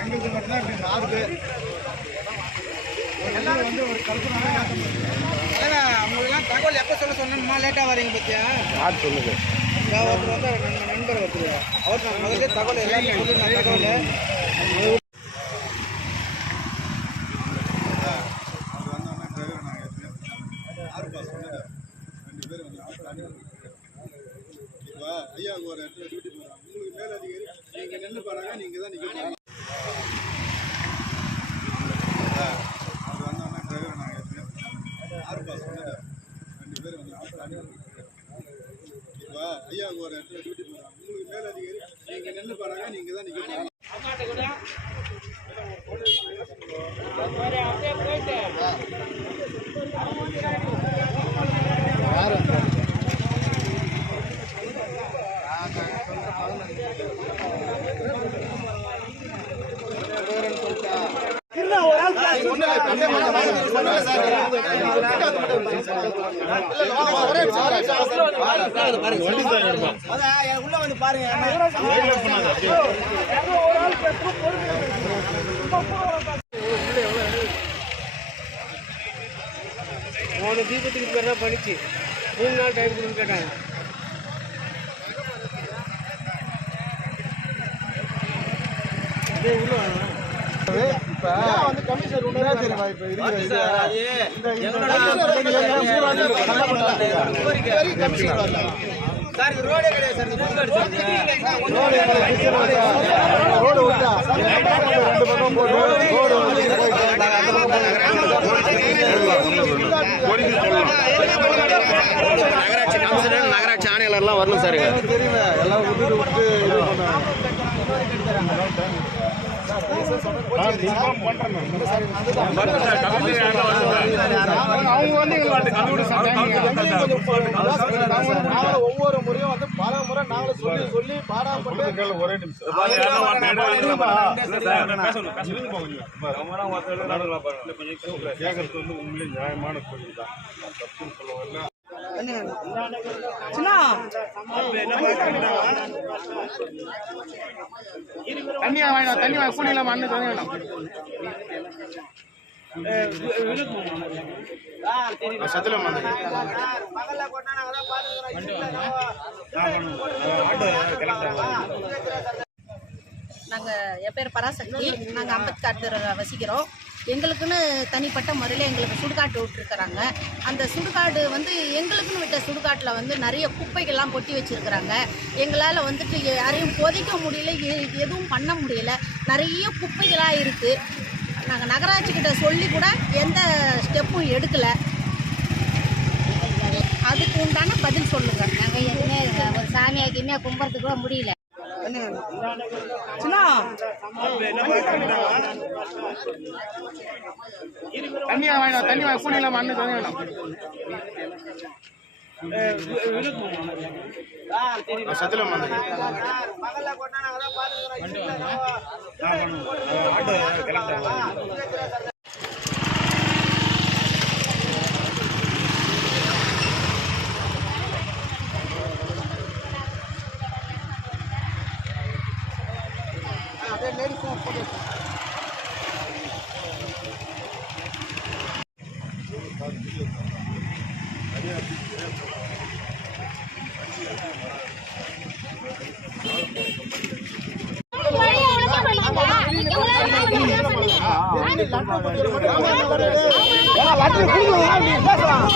எங்களுக்கு மட்டும்தான் இப்படி 6 பேர் எல்லாம் வந்து ஒரு கல்பனை அவங்களுக்குலாம் தகவல் எப்போ சொன்னோம்மா லேட்டாக வரீங்க பத்தியா யார் சொல்லுது ஒருத்தர் வந்து நம்ம நண்பர் ஒருத்தர் அவர் நான் முதல்ல தகவல் எல்லாமே சொல்லியிருந்தேன் தகவல் ஐயா ஒரு இடத்துல டியூட்டி போகிறாங்க உங்களுக்கு மேலதிகாரி நீங்கள் நின்று பாருங்க நீங்கள் தான் நிற்க அவர் வந்தோன்னா டிரைவர் நாங்கள் 6 பாஸ் சொன்னது 2 பேர் வந்து இப்போ ஐயா ஒரு இடத்துல டியூட்டி போகிறாங்க உங்களுக்கு மேலதிகாரி நீங்கள் நின்று பாருங்க நீங்கள் தான் நிற்க உள்ள வந்து பாருங்க போன தீபத்துக்கு பேர் தான் பண்ணிச்சு 3 நாள் டைம் கொடுன்னு கேட்டாங்க இப்ப வந்து கமிஷனர் உடனே தெரியுமா இப்ப இருக்குது சார் இது ரோடே கிடையாது சார் ரோடு விட்டா 2 பக்கம் போடு ரோடு நகராட்சி ஆணையாளர்லாம் வரணும் சார் தெரியுமே எல்லாம் விட்டு ஒவ்வொரு முறையும் வந்து பல முறை நாங்கள சொல்லி பாடாப்பட்டு ஒரே நிமிஷம் கேட்கறது வந்து உண்மையிலே நியாயமான கோரிக்கை தான் தப்புன்னு சொல்ல வரல தண்ணியா வேணும் தண்ணி கூலியில மண்ணு தண்ணி வேணும் சத்துல நாங்கள் என் பேர் பராசக்தி நாங்கள் அம்பேத்கர் தெருவில் வசிக்கிறோம் எங்களுக்குன்னு தனிப்பட்ட முறையில் எங்களுக்கு சுடுகாட்டு விட்டுருக்குறாங்க அந்த சுடுகாடு வந்து எங்களுக்குன்னு விட்ட சுடுகாட்டில் வந்து நிறைய குப்பைகள்லாம் கொட்டி வச்சுருக்குறாங்க எங்களால் வந்துட்டு யாரையும் புதைக்க முடியல எதுவும் பண்ண முடியல நிறைய குப்பைகளாக இருக்குது நாங்கள் நகராட்சிக்கிட்ட சொல்லி கூட எந்த ஸ்டெப்பும் எடுக்கலை அதுக்கு உண்டான பதில் சொல்லுங்கள் நாங்கள் எதுவுமே ஒரு சாமியாக்கியுமே கும்புறதுக்கு கூட முடியல தண்ணியா வேணும் தண்ணி கூலியில மண்ணு தண்ணி வேணும் சத்துல பேசலாம்